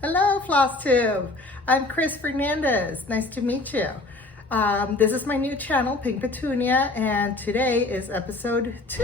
Hello, FLOSSTUBE. I'm Chris Fernandez. Nice to meet you. This is my new channel, Pink Petunia, and today is episode 2.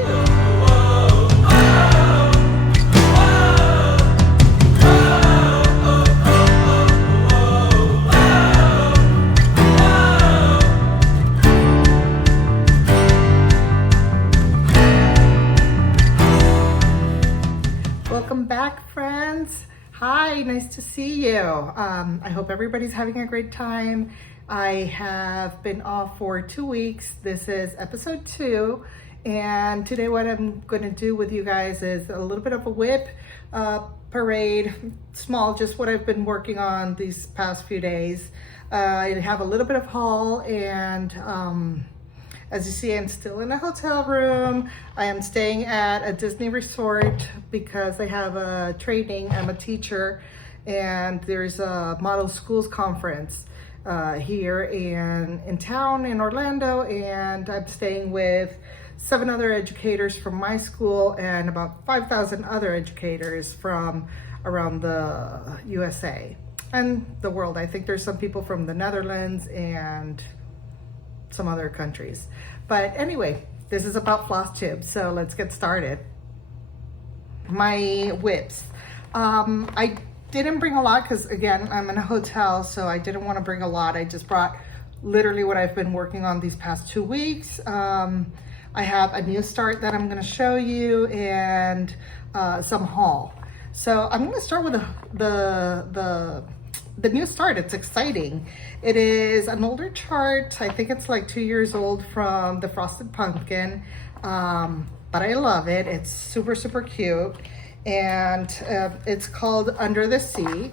Welcome back, friends. Hi, nice to see you. I hope everybody's having a great time. I have been off for 2 weeks. This is episode 2. And today what I'm going to do with you guys is a little bit of a WIP parade, small, just what I've been working on these past few days. I have a little bit of haul, and as you see, I'm still in a hotel room. I am staying at a Disney resort because I have a training. I'm a teacher, and there's a model schools conference here in town in Orlando, and I'm staying with 7 other educators from my school and about 5,000 other educators from around the USA and the world. I think there's some people from the Netherlands and some other countries. But anyway, this is about FLOSSTUBE, so let's get started. My WIPS. I didn't bring a lot because, again, I'm in a hotel, so I didn't want to bring a lot. I just brought literally what I've been working on these past 2 weeks. I have a new start that I'm going to show you, and some haul. So I'm going to start with the new start. It's exciting. It is an older chart. I think it's like 2 years old, from the Frosted Pumpkin, but I love it. It's super, super cute. And it's called Under the Sea,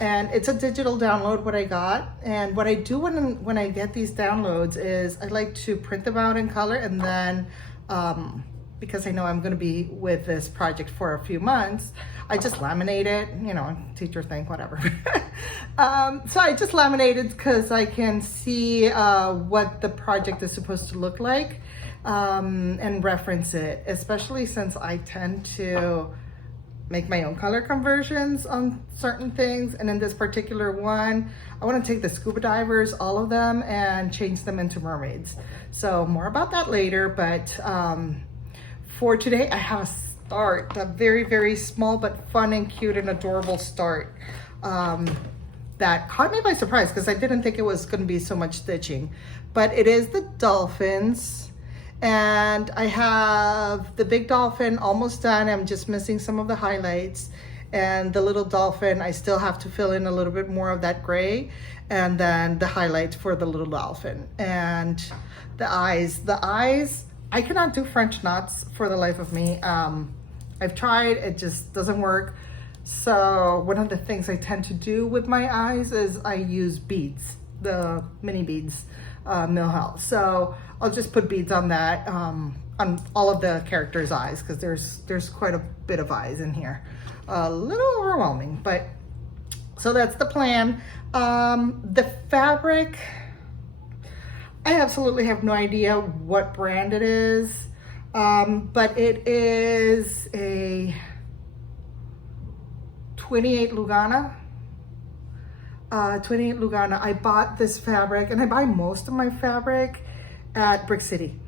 and it's a digital download what I got. And what I do when I get these downloads is I like to print them out in color, and then because I know I'm going to be with this project for a few months, I just laminate it, you know, teacher thing, whatever. So I just laminated because I can see what the project is supposed to look like, and reference it, especially since I tend to make my own color conversions on certain things. And in this particular one, I want to take the scuba divers, all of them, and change them into mermaids. So more about that later, but for today, I have a start, a very, very small but fun and cute and adorable start that caught me by surprise because I didn't think it was going to be so much stitching. But it is the dolphins, and I have the big dolphin almost done. I'm just missing some of the highlights, and the little dolphin, I still have to fill in a little bit more of that gray, and then the highlights for the little dolphin. And the eyes, I cannot do French knots for the life of me. I've tried, it just doesn't work. So one of the things I tend to do with my eyes is I use beads, the mini beads, Milhel. So I'll just put beads on that, on all of the characters' eyes, because there's quite a bit of eyes in here. A little overwhelming, but so that's the plan. The fabric, I absolutely have no idea what brand it is, but it is a 28 Lugana. 28 Lugana. I bought this fabric, and I buy most of my fabric at Brick City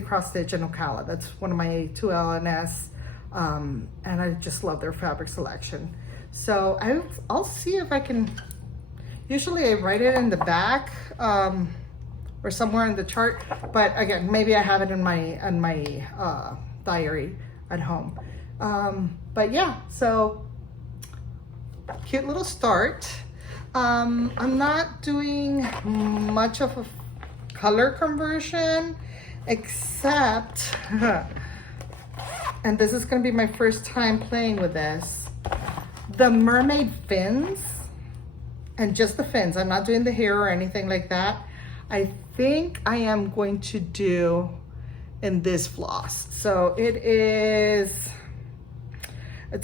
Cross Stitch in Ocala. That's one of my 2 LNS, and I just love their fabric selection. So I'll see if I can. Usually I write it in the back, or somewhere in the chart, but again, maybe I have it in my diary at home. But yeah, so cute little start. I'm not doing much of a color conversion, except, and this is gonna be my first time playing with this, the mermaid fins, and just the fins. I'm not doing the hair or anything like that. I think I am going to do in this floss. So it's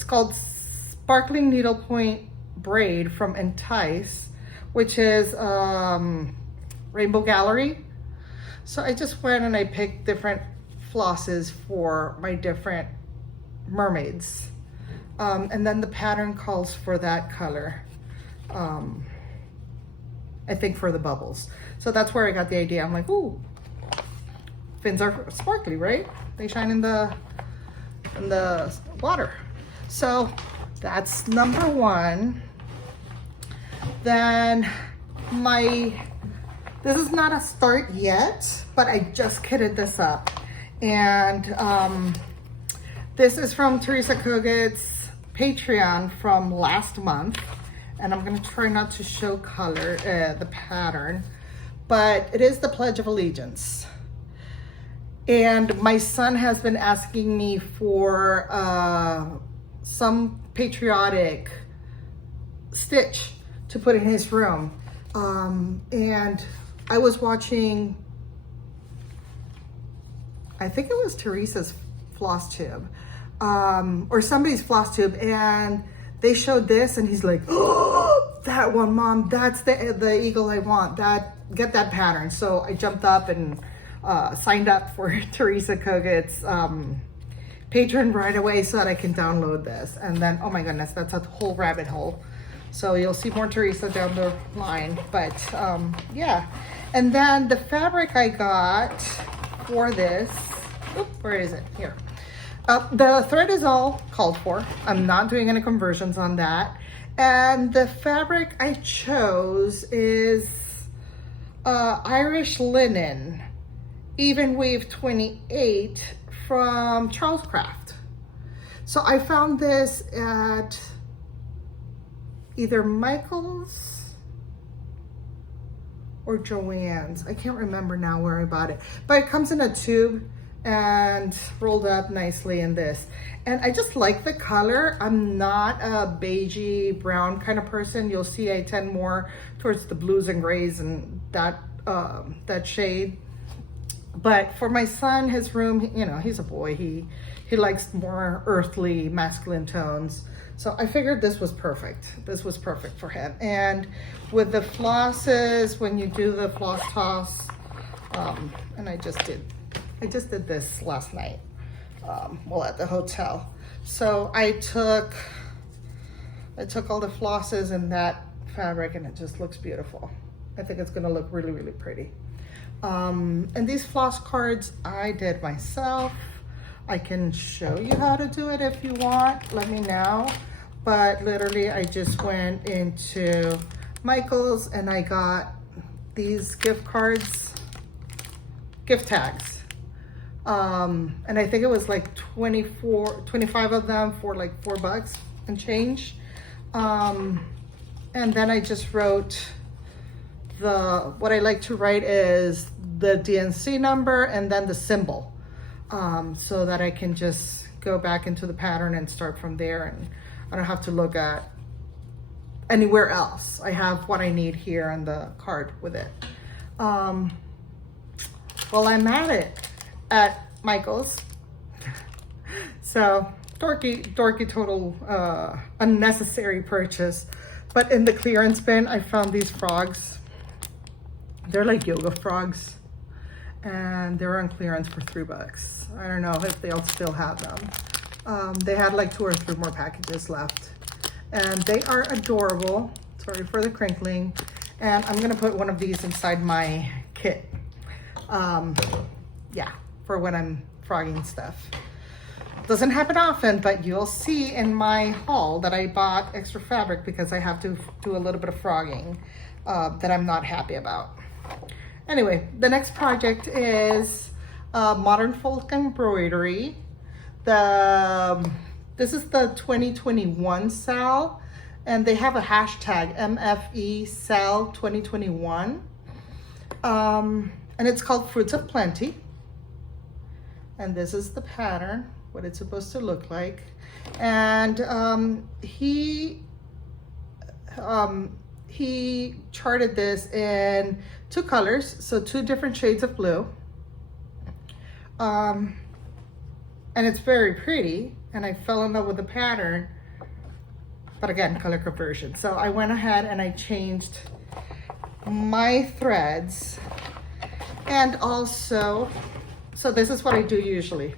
called Sparkling Needlepoint Braid from Entice, which is Rainbow Gallery. So I just went and I picked different flosses for my different mermaids. And then the pattern calls for that color. I think for the bubbles. So that's where I got the idea. I'm like, ooh, fins are sparkly, right? They shine in the water. So that's number one. Then this is not a start yet, but I just kitted this up. And this is from Teresa Kogut's Patreon from last month. And I'm gonna try not to show color, the pattern, but it is the Pledge of Allegiance. And my son has been asking me for some patriotic stitch to put in his room. And I was watching, I think it was Teresa's FLOSSTUBE, or somebody's FLOSSTUBE, and they showed this and he's like, oh, that one, Mom, that's the eagle I want, get that pattern. So I jumped up and signed up for Teresa Kogut's Patreon right away so that I can download this. And then, oh my goodness, that's a whole rabbit hole. So you'll see more Teresa down the line, but yeah. And then the fabric I got for this, where is it? Here. The thread is all called for. I'm not doing any conversions on that. And the fabric I chose is Irish linen, even weave 28 from Charles Craft. So I found this at either Michael's or Joann's. I can't remember now where I bought it, but it comes in a tube and rolled up nicely in this. And I just like the color. I'm not a beigey brown kind of person. You'll see I tend more towards the blues and grays and that shade. But for my son, his room, you know, he's a boy. He likes more earthly, masculine tones. So I figured this was perfect. This was perfect for him. And with the flosses, when you do the floss toss, and I just did this last night while at the hotel. So I took all the flosses in that fabric and it just looks beautiful. I think it's gonna look really, really pretty. And these floss cards I did myself. I can show you how to do it if you want, let me know. But literally I just went into Michael's and I got these gift tags. And I think it was like 25 of them for like $4 and change. And then I just wrote what I like to write is the DNC number and then the symbol, so that I can just go back into the pattern and start from there, and I don't have to look at anywhere else. I have what I need here on the card with it. Well, I'm at Michael's. So dorky total unnecessary purchase. But in the clearance bin, I found these frogs. They're like yoga frogs. And they were on clearance for $3. I don't know if they'll still have them. They had like 2 or 3 more packages left. And they are adorable. Sorry for the crinkling. And I'm gonna put one of these inside my kit. Yeah, for when I'm frogging stuff. Doesn't happen often, but you'll see in my haul that I bought extra fabric because I have to do a little bit of frogging that I'm not happy about. Anyway, the next project is Modern Folk Embroidery. This is the 2021 sale, and they have a hashtag MFE sale 2021. And it's called Fruits of Plenty. And this is the pattern, what it's supposed to look like. And he charted this in 2 colors, so 2 different shades of blue. And it's very pretty, and I fell in love with the pattern, but again, color conversion. So I went ahead and I changed my threads, and also, so this is what I do usually.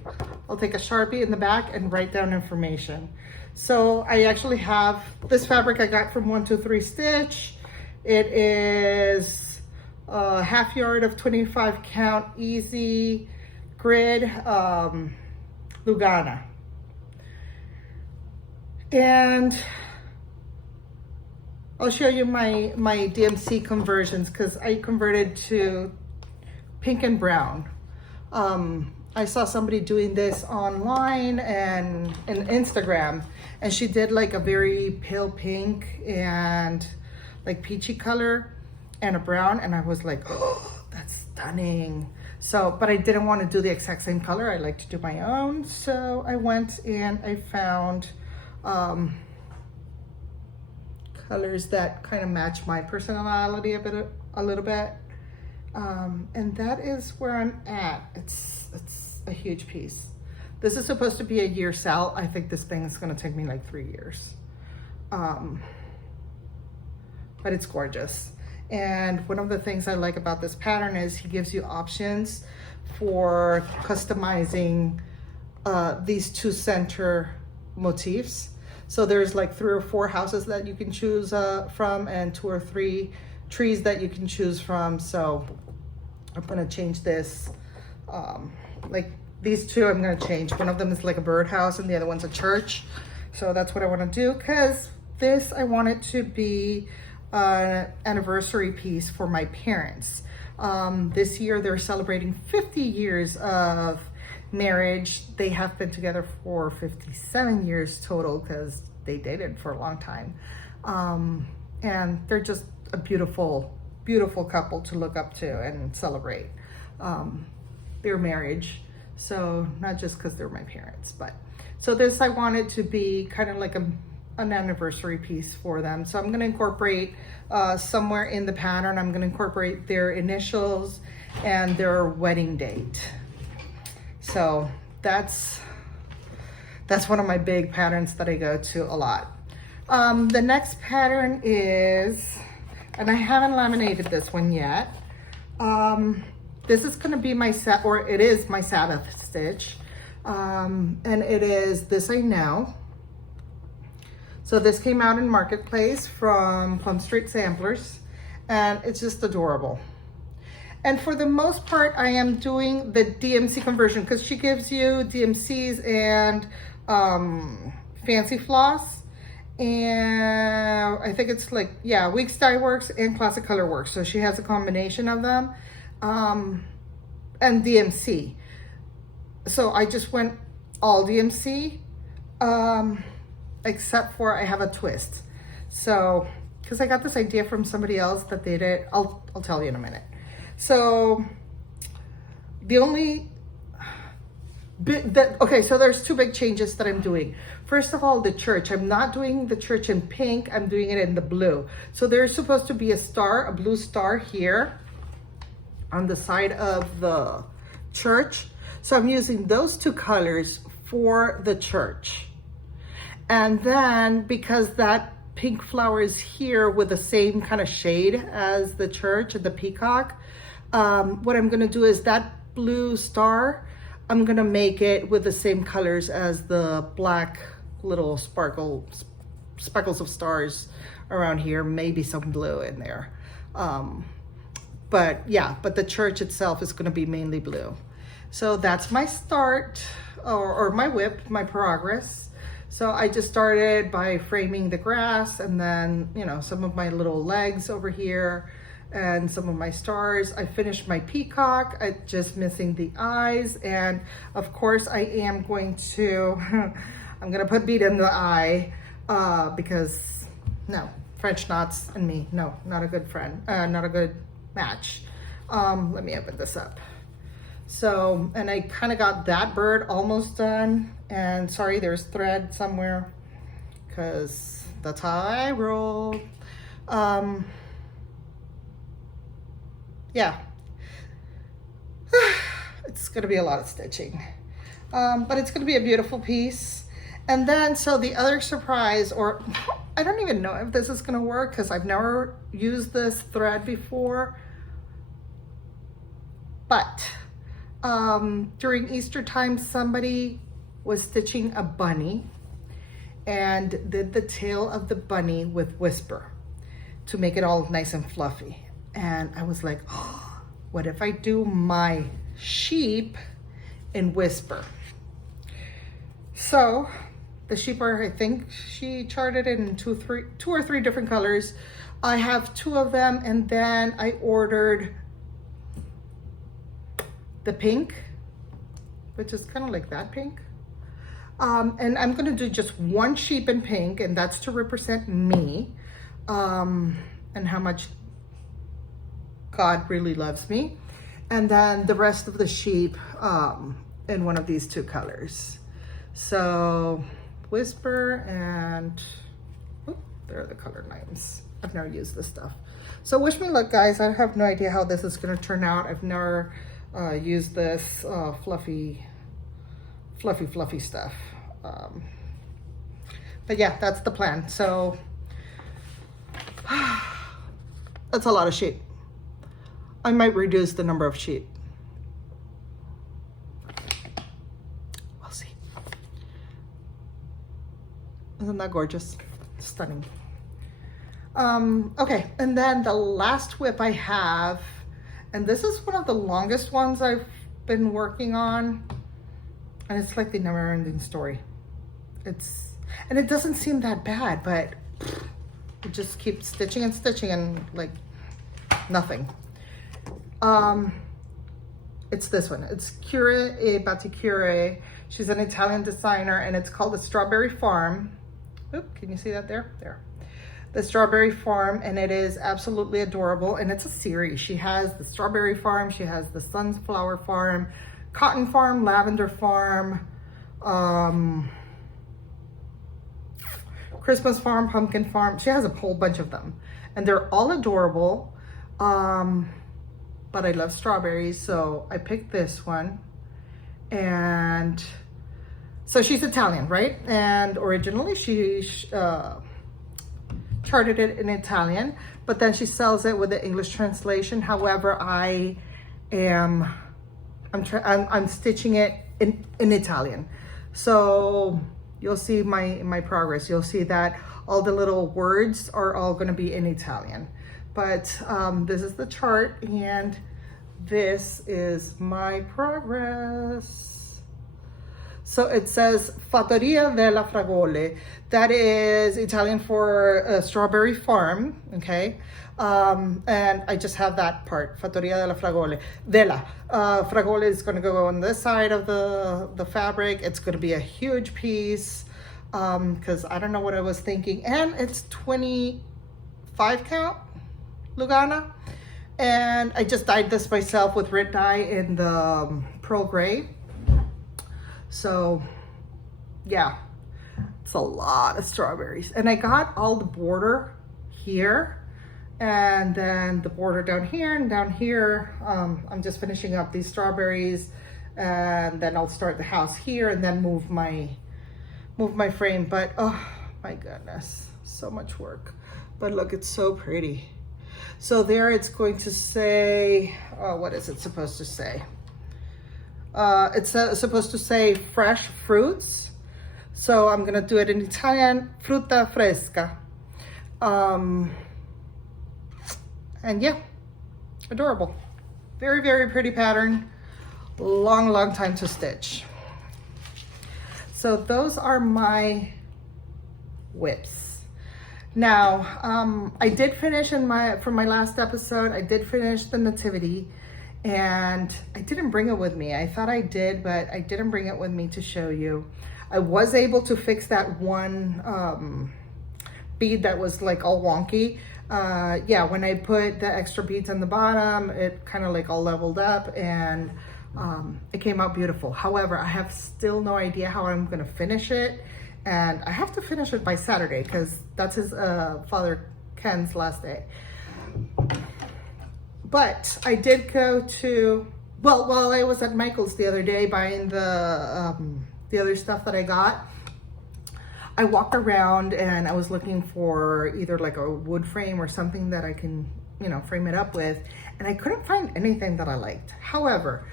I'll take a Sharpie in the back and write down information. So I actually have this fabric I got from 123 Stitch. It is a half yard of 25 count easy grid Lugana. And I'll show you my DMC conversions because I converted to pink and brown. I saw somebody doing this online and in Instagram, and she did like a very pale pink and like peachy color and a brown, and I was like, oh, that's stunning. So, but I didn't want to do the exact same color. I like to do my own. So I went and I found colors that kind of match my personality a little bit. And that is where I'm at. It's a huge piece. This is supposed to be a year sell. I think this thing is going to take me like 3 years. But it's gorgeous. And one of the things I like about this pattern is he gives you options for customizing these 2 center motifs. So there's like 3 or 4 houses that you can choose from, and 2 or 3 trees that you can choose from. So I'm gonna change this. Like these 2 I'm gonna change. One of them is like a birdhouse and the other one's a church. So that's what I wanna do, because this, I want it to be an anniversary piece for my parents. This year they're celebrating 50 years of marriage. They have been together for 57 years total because they dated for a long time. And they're just a beautiful, beautiful couple to look up to and celebrate their marriage. So not just because they're my parents, but so this, I wanted to be kind of like an anniversary piece for them. So I'm going to incorporate somewhere in the pattern, I'm going to incorporate their initials and their wedding date. So that's one of my big patterns that I go to a lot. The next pattern is, and I haven't laminated this one yet. This is going to be my it is my Sabbath stitch. And it is This I Know. So this came out in Marketplace from Plum Street Samplers, and it's just adorable. And for the most part, I am doing the DMC conversion because she gives you DMCs and fancy floss. And I think it's like, yeah, Weeks Dye Works and Classic Color Works. So she has a combination of them and DMC. So I just went all DMC, except for I have a twist. So, because I got this idea from somebody else that they did, I'll tell you in a minute. So the only bit that, okay, so there's 2 big changes that I'm doing. First of all, the church. I'm not doing the church in pink, I'm doing it in the blue. So there's supposed to be a star, a blue star here on the side of the church. So I'm using those 2 colors for the church. And then because that pink flower is here with the same kind of shade as the church and the peacock, what I'm gonna do is that blue star, I'm gonna make it with the same colors as the black little speckles of stars around here, maybe some blue in there. But yeah, but the church itself is gonna be mainly blue. So that's my start, or my WIP, my progress. So I just started by framing the grass, and then, you know, some of my little legs over here and some of my stars. I finished my peacock, I just missing the eyes. And of course I am going to, I'm gonna put bead in the eye because no, French knots and me, no, not a good friend, not a good match. Let me open this up. So, and I kind of got that bird almost done, and sorry, there's thread somewhere because that's how I roll. Yeah, it's gonna be a lot of stitching, but it's gonna be a beautiful piece. And then, so the other surprise, or I don't even know if this is gonna work because I've never used this thread before, but during Easter time, somebody was stitching a bunny, and did the tail of the bunny with Whisper to make it all nice and fluffy. And I was like, oh, what if I do my sheep in Whisper? So the sheep are, I think she charted in two or three different colors. I have 2 of them, and then I ordered the pink, which is kind of like that pink. And I'm gonna do just 1 sheep in pink, and that's to represent me, and how much God really loves me. And then the rest of the sheep in one of these 2 colors. So Whisper and, oh, there are the color names. I've never used this stuff. So wish me luck, guys. I have no idea how this is gonna turn out. I've never used this fluffy stuff. But yeah, that's the plan. So that's a lot of sheep. I might reduce the number of sheep. We'll see. Isn't that gorgeous? Stunning. Okay, and then the last whip I have, and this is one of the longest ones I've been working on, and it's like the never-ending story. And it doesn't seem that bad, but it just keeps stitching and stitching and like nothing. It's this one. It's Cuore e Batticuore. She's an Italian designer, and it's called the Strawberry Farm. Oop, can you see that there? There. The Strawberry Farm, and it is absolutely adorable, and it's a series. She has the Strawberry Farm, she has the Sunflower Farm, Cotton Farm, Lavender Farm, Christmas Farm, Pumpkin Farm. She has a whole bunch of them, and they're all adorable. But I love strawberries, so I picked this one. And so she's Italian, right? And originally she charted it in Italian, but then she sells it with the English translation. However, I'm stitching it in Italian. So you'll see my progress. You'll see that all the little words are all going to be in Italian. But this is the chart, and this is my progress. So it says Fattoria della Fragole. That is Italian for a strawberry farm, okay? And I just have that part, Fattoria della Fragole. Fragole is gonna go on this side of the fabric. It's gonna be a huge piece, because I don't know what I was thinking. And it's 25 count. Lugana, and I just dyed this myself with red dye in the pearl gray. So yeah, it's a lot of strawberries, and I got all the border here, and then the border down here and down here. I'm just finishing up these strawberries, and then I'll start the house here and then move my frame. But oh my goodness, so much work. But look, it's so pretty. So there it's going to say, what is it supposed to say? It's supposed to say fresh fruits. So I'm gonna do it in Italian, frutta fresca. And yeah, adorable. Very, very pretty pattern. Long time to stitch. So those are my whips. Now, I did finish from my last episode, I did finish the nativity, and I didn't bring it with me. I thought I did, but I didn't bring it with me to show you. I was able to fix that one bead that was like all wonky. Yeah, when I put the extra beads on the bottom, it kind of like all leveled up, and it came out beautiful. However, I have still no idea how I'm gonna finish it. And I have to finish it by Saturday, because that's his Father Ken's last day. But I did go to, well, while I was at Michael's the other day buying the other stuff that I got, I walked around and I was looking for either like a wood frame or something that I can, you know, frame it up with. And I couldn't find anything that I liked. However,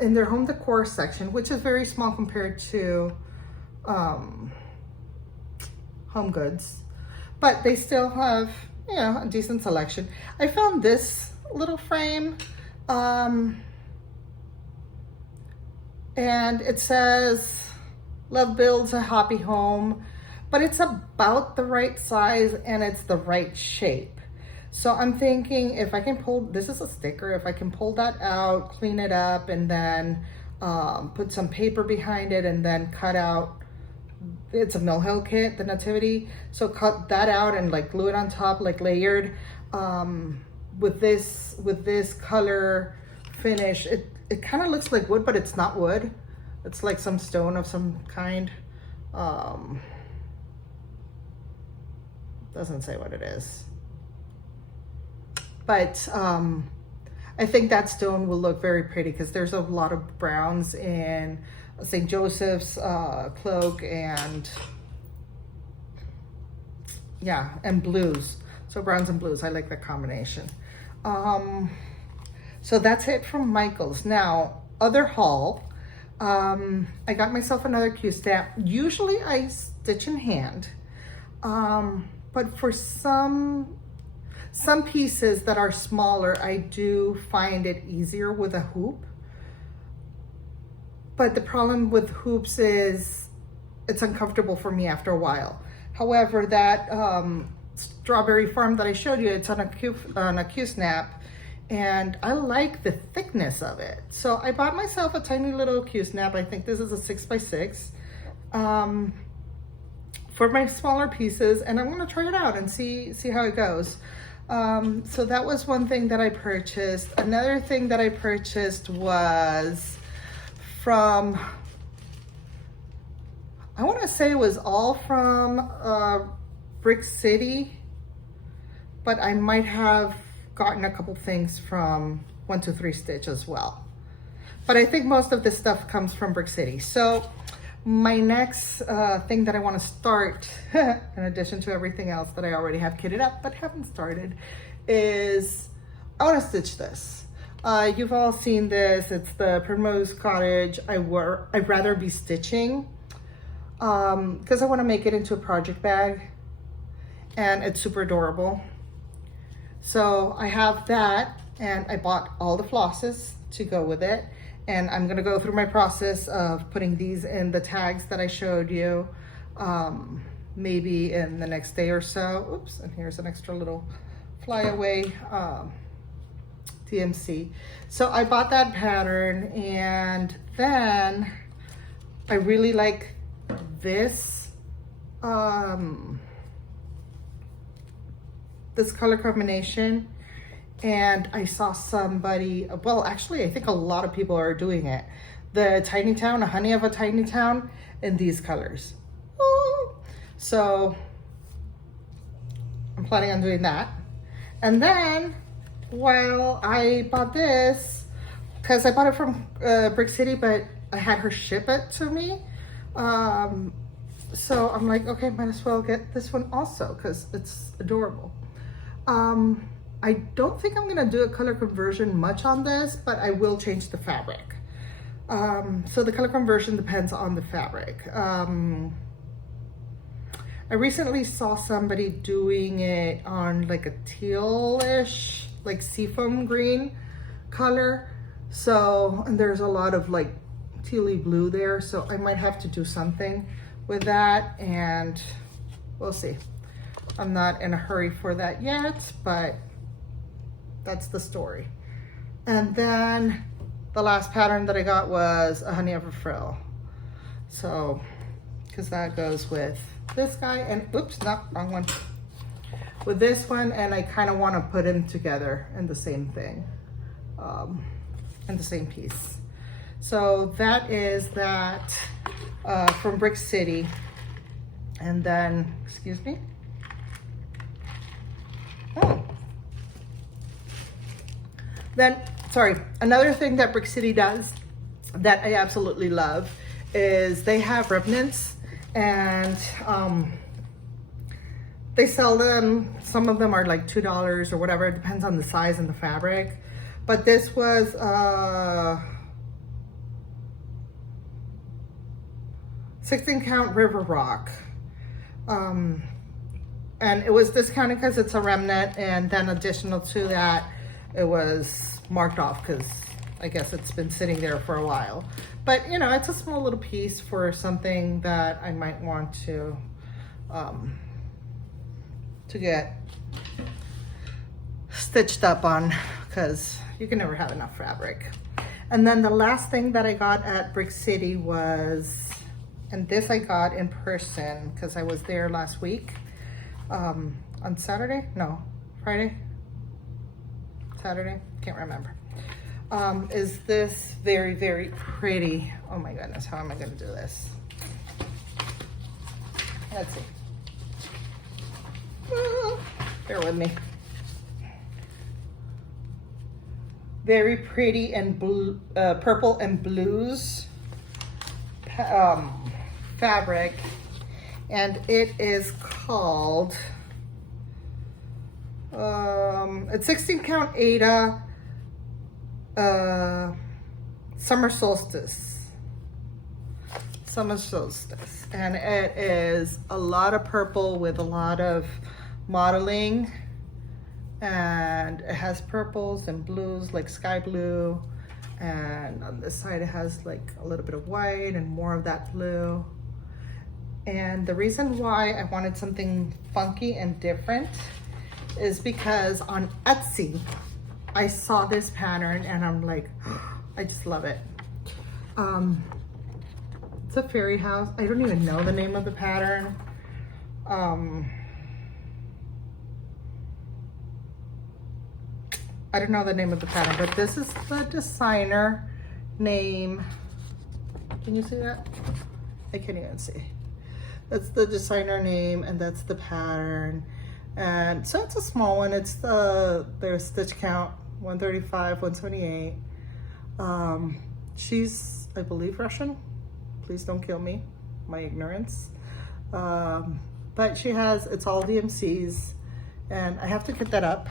in their home decor section, which is very small compared to Home Goods, but they still have, you know, a decent selection. I found this little frame, and it says, "Love builds a happy home," but it's about the right size and it's the right shape. So I'm thinking if I can pull, this is a sticker, if I can pull that out, clean it up, and then put some paper behind it, and then cut out, it's a Mill Hill kit, the Nativity. So cut that out and like glue it on top, like layered, with this color finish. It kind of looks like wood, but it's not wood. It's like some stone of some kind. Doesn't say what it is. But I think that stone will look very pretty because there's a lot of browns in St. Joseph's cloak, and yeah, and blues. So browns and blues, I like that combination. So that's it from Michael's. Now, other haul, I got myself another Q stamp. Usually I stitch in hand, but for some pieces that are smaller, I do find it easier with a hoop. But the problem with hoops is it's uncomfortable for me after a while. However, that Strawberry Farm that I showed you, it's on a Q snap, and I like the thickness of it. So I bought myself a tiny little Q snap. I think this is a 6x6 for my smaller pieces, and I'm gonna try it out and see how it goes. So that was one thing that I purchased. Another thing that I purchased was from, I want to say it was all from Brick City, but I might have gotten a couple things from 123 Stitch as well. But I think most of this stuff comes from Brick City. So my next thing that I want to start, in addition to everything else that I already have kitted up but haven't started, is I want to stitch this. You've all seen this. It's the Primrose Cottage. I'd rather be stitching because I want to make it into a project bag, and it's super adorable. So I have that, and I bought all the flosses to go with it. And I'm gonna go through my process of putting these in the tags that I showed you, maybe in the next day or so. Oops, and here's an extra little flyaway DMC. So I bought that pattern, and then I really like this, this color combination. And I saw somebody, well, actually, I think a lot of people are doing it. The Tiny Town, a Honey of a Tiny Town, in these colors. Ooh. So I'm planning on doing that. And then, while I bought this, because I bought it from Brick City, but I had her ship it to me. So I'm like, okay, might as well get this one also, because it's adorable. I don't think I'm gonna do a color conversion much on this, but I will change the fabric. So the color conversion depends on the fabric. I recently saw somebody doing it on like a tealish, like seafoam green color. So, and there's a lot of like tealy blue there. So I might have to do something with that, and we'll see. I'm not in a hurry for that yet, but that's the story. And then the last pattern that I got was a Honey of a Frill. So, because that goes with this guy, and oops, not wrong one. With this one, and I kind of want to put them together in the same thing, in the same piece. So that is that from Brick City. And then, excuse me. Oh. Then, sorry, another thing that Brick City does that I absolutely love is they have remnants, and they sell them. Some of them are like $2 or whatever. It depends on the size and the fabric. But this was 16 count River Rock. And it was discounted because it's a remnant, and then additional to that, it was marked off because I guess it's been sitting there for a while. But you know, it's a small little piece for something that I might want to get stitched up on, because you can never have enough fabric. And then the last thing that I got at Brick City was, and this I got in person because I was there last week, on Saturday? No, Friday? Saturday? Can't remember. Is this very, very pretty. Oh my goodness, how am I gonna do this? Let's see. Bear with me. Very pretty and blue, purple and blues fabric, and it is called it's 16 count Ada summer solstice, and it is a lot of purple with a lot of modeling, and it has purples and blues like sky blue, and on this side it has like a little bit of white and more of that blue. And the reason why I wanted something funky and different is because on Etsy I saw this pattern and I'm like, I just love it. It's a fairy house. I don't even know the name of the pattern. I don't know the name of the pattern, but this is the designer name. Can you see that? I can't even see. That's the designer name, and that's the pattern. And so it's a small one. It's their stitch count 135, 178. She's, I believe, Russian. Please don't kill me, my ignorance. But she has, it's all DMCs, and I have to get that up.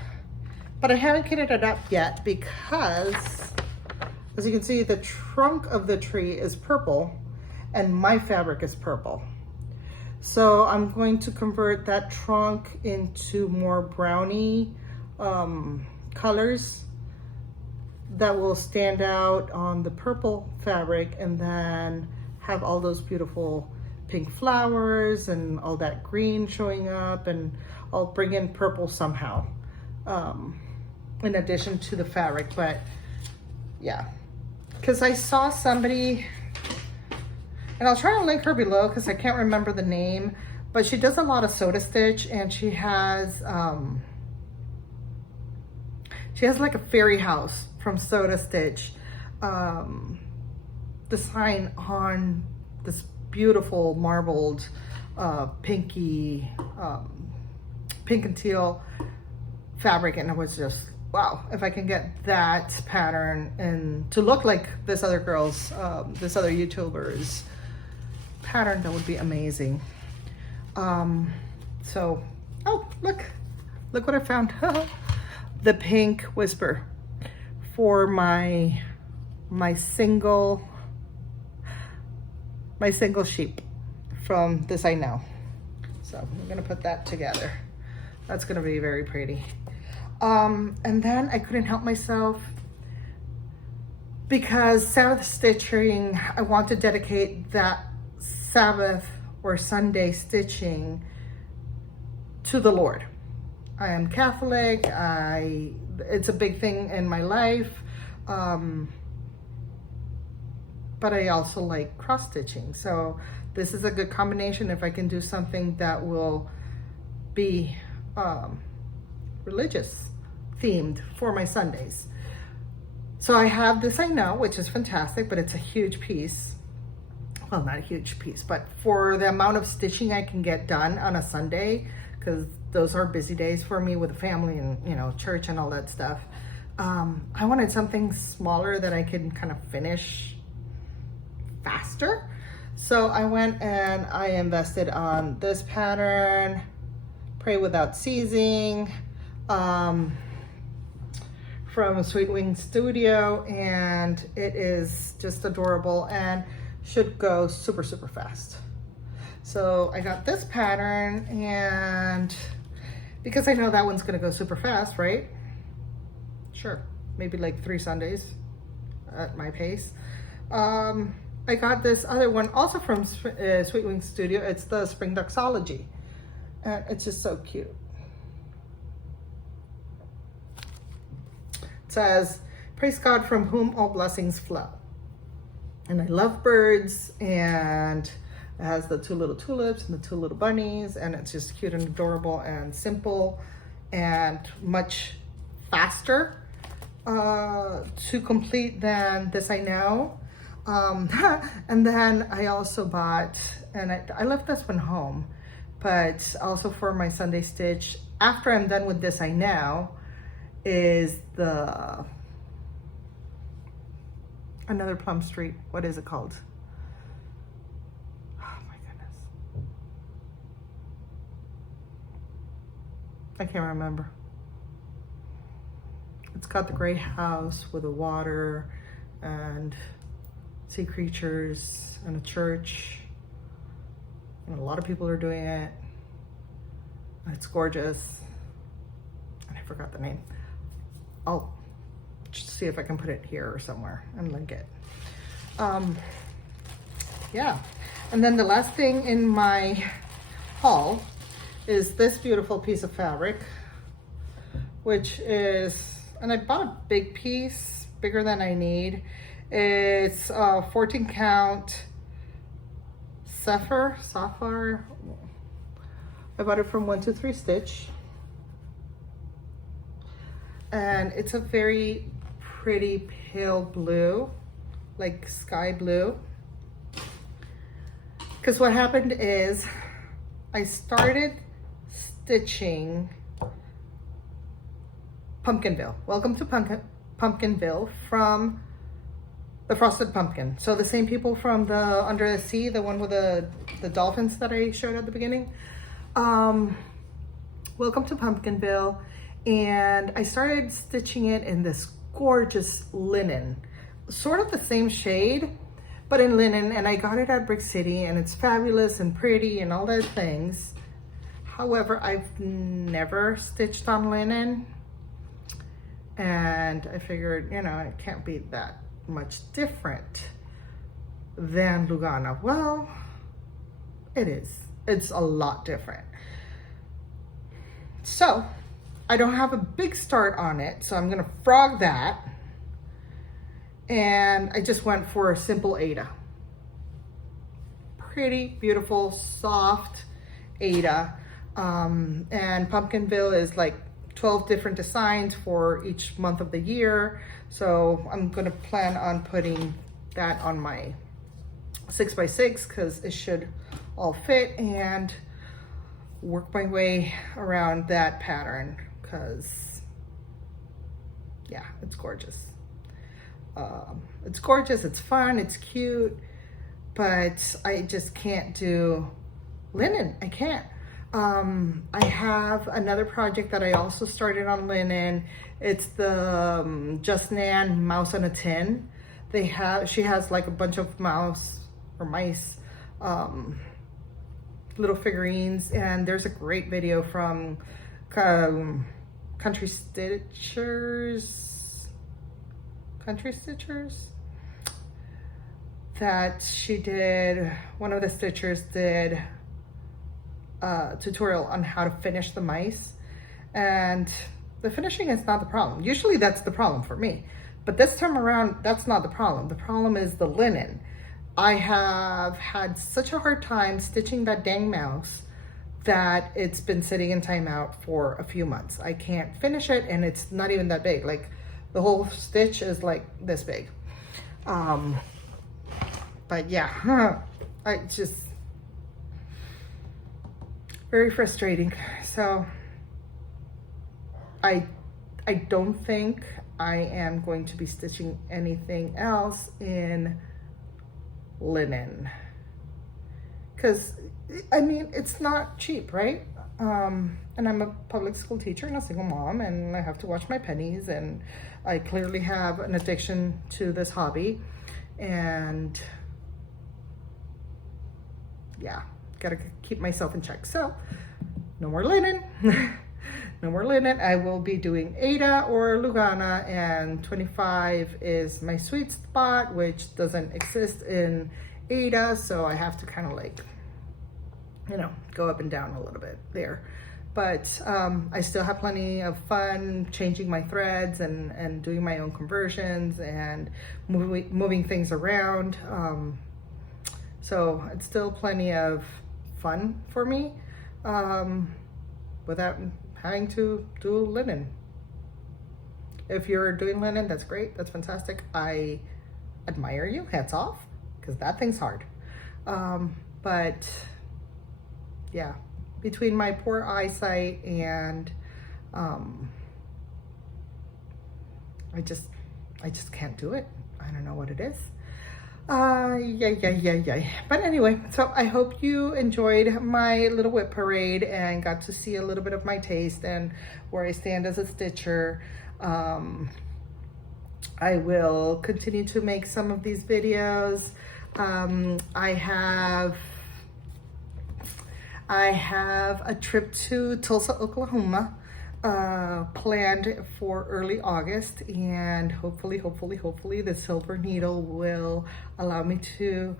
But I haven't kitted it up yet because, as you can see, the trunk of the tree is purple and my fabric is purple. So I'm going to convert that trunk into more brownie colors that will stand out on the purple fabric, and then have all those beautiful pink flowers and all that green showing up, and I'll bring in purple somehow. In addition to the fabric, but yeah, because I saw somebody, and I'll try to link her below because I can't remember the name, but she does a lot of soda stitch, and she has like a fairy house from soda stitch design on this beautiful marbled pinky pink and teal fabric, and I was just, wow, if I can get that pattern and to look like this other girl's, this other YouTuber's pattern, that would be amazing. So, oh, look what I found. The pink whisper for my single sheep from This I Know. So I'm gonna put that together. That's gonna be very pretty. And then I couldn't help myself because Sabbath stitching, I want to dedicate that Sabbath or Sunday stitching to the Lord. I am Catholic. It's a big thing in my life. But I also like cross stitching. So this is a good combination if I can do something that will be religious themed for my Sundays. So I have This I Know, which is fantastic, but it's a huge piece. Well, not a huge piece, but for the amount of stitching I can get done on a Sunday, because those are busy days for me with the family and, you know, church and all that stuff. I wanted something smaller that I can kind of finish faster. So I went and I invested on this pattern, Pray Without Ceasing, from Sweet Wing Studio, and it is just adorable and should go super, super fast. So I got this pattern, and because I know that one's gonna go super fast, right? Sure, maybe like 3 Sundays at my pace. I got this other one also from Sweet Wing Studio. It's the Spring Doxology, and it's just so cute. It says, "Praise God from whom all blessings flow." And I love birds, and it has the 2 little tulips and the 2 little bunnies, and it's just cute and adorable and simple and much faster to complete than This I Know. And then I also bought, and I left this one home, but also for my Sunday stitch, after I'm done with This I Know, is another Plum Street. What is it called? Oh my goodness. I can't remember. It's got the gray house with the water and sea creatures and a church. And a lot of people are doing it. It's gorgeous. And I forgot the name. I'll just see if I can put it here or somewhere and link it. Yeah. And then the last thing in my haul is this beautiful piece of fabric, which is, and I bought a big piece, bigger than I need. It's 14 count sapphire. I bought it from 123 Stitch. And it's a very pretty pale blue, like sky blue. Because what happened is I started stitching Pumpkinville. Welcome to Pumpkinville from the Frosted Pumpkin. So the same people from the Under the Sea, the one with the dolphins that I showed at the beginning. Welcome to Pumpkinville. And I started stitching it in this gorgeous linen, sort of the same shade, but in linen. And I got it at Brick City, and it's fabulous and pretty and all those things. However, I've never stitched on linen, and I figured, you know, it can't be that much different than Lugana. Well, it is. It's a lot different. So I don't have a big start on it, so I'm gonna frog that. And I just went for a simple Aida. Pretty, beautiful, soft Aida. And Pumpkinville is like 12 different designs for each month of the year. So I'm gonna plan on putting that on my 6x6 because it should all fit, and work my way around that pattern because, yeah, it's gorgeous. It's gorgeous, it's fun, it's cute, but I just can't do linen. I can't. I have another project that I also started on linen. It's the Just Nan Mouse on a Tin. She has like a bunch of mice, little figurines, and there's a great video from Country Stitchers that she did. One of the stitchers did a tutorial on how to finish the mice, and the finishing is not the problem. Usually that's the problem for me, but this time around that's not the problem. The problem is the linen. I have had such a hard time stitching that dang mouse that it's been sitting in timeout for a few months. I can't finish it, and it's not even that big. Like, the whole stitch is like this big. But yeah, I just, very frustrating. So I don't think I am going to be stitching anything else in linen, because I mean, it's not cheap, right? And I'm a public school teacher and a single mom, and I have to watch my pennies, and I clearly have an addiction to this hobby. And yeah, gotta keep myself in check. So no more linen. No more linen. I will be doing Ada or Lugana, and 25 is my sweet spot, which doesn't exist in Ada, so I have to kind of like, you know, go up and down a little bit there. But I still have plenty of fun changing my threads and doing my own conversions and moving things around. So it's still plenty of fun for me without having to do linen. If you're doing linen, that's great, that's fantastic. I admire you, hats off, because that thing's hard. But yeah, between my poor eyesight and I just can't do it. I don't know what it is. Yeah. But anyway, so I hope you enjoyed my little whip parade and got to see a little bit of my taste and where I stand as a stitcher. I will continue to make some of these videos. I have a trip to Tulsa, Oklahoma planned for early August, and hopefully the Silver Needle will allow me to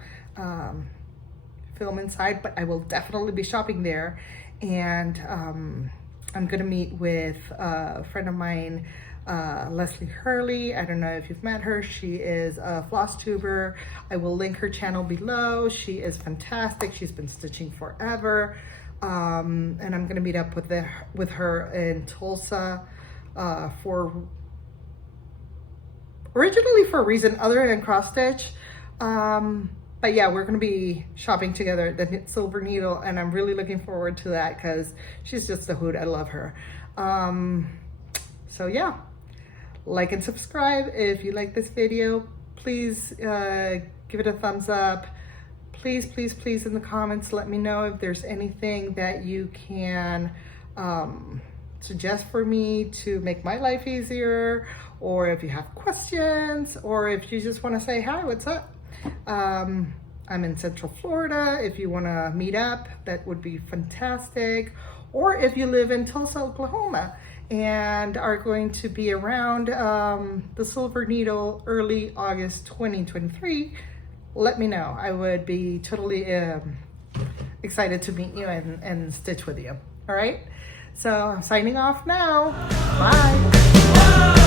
film inside, but I will definitely be shopping there. And I'm gonna meet with a friend of mine, Leslie Hurley. I don't know if you've met her. She is a floss tuber. I will link her channel below. She is fantastic. She's been stitching forever. And I'm gonna meet up with her in Tulsa originally for a reason other than cross stitch. But yeah, we're gonna be shopping together at the Silver Needle, and I'm really looking forward to that because she's just a hoot. I love her. So yeah, like and subscribe if you like this video. Please give it a thumbs up. Please in the comments let me know if there's anything that you can suggest for me to make my life easier, or if you have questions, or if you just want to say hi, what's up. I'm in Central Florida. If you want to meet up, that would be fantastic. Or if you live in Tulsa, Oklahoma, and are going to be around the Silver Needle early August 2023, let me know. I would be totally excited to meet you and stitch with you. All right, so I'm signing off now. Bye.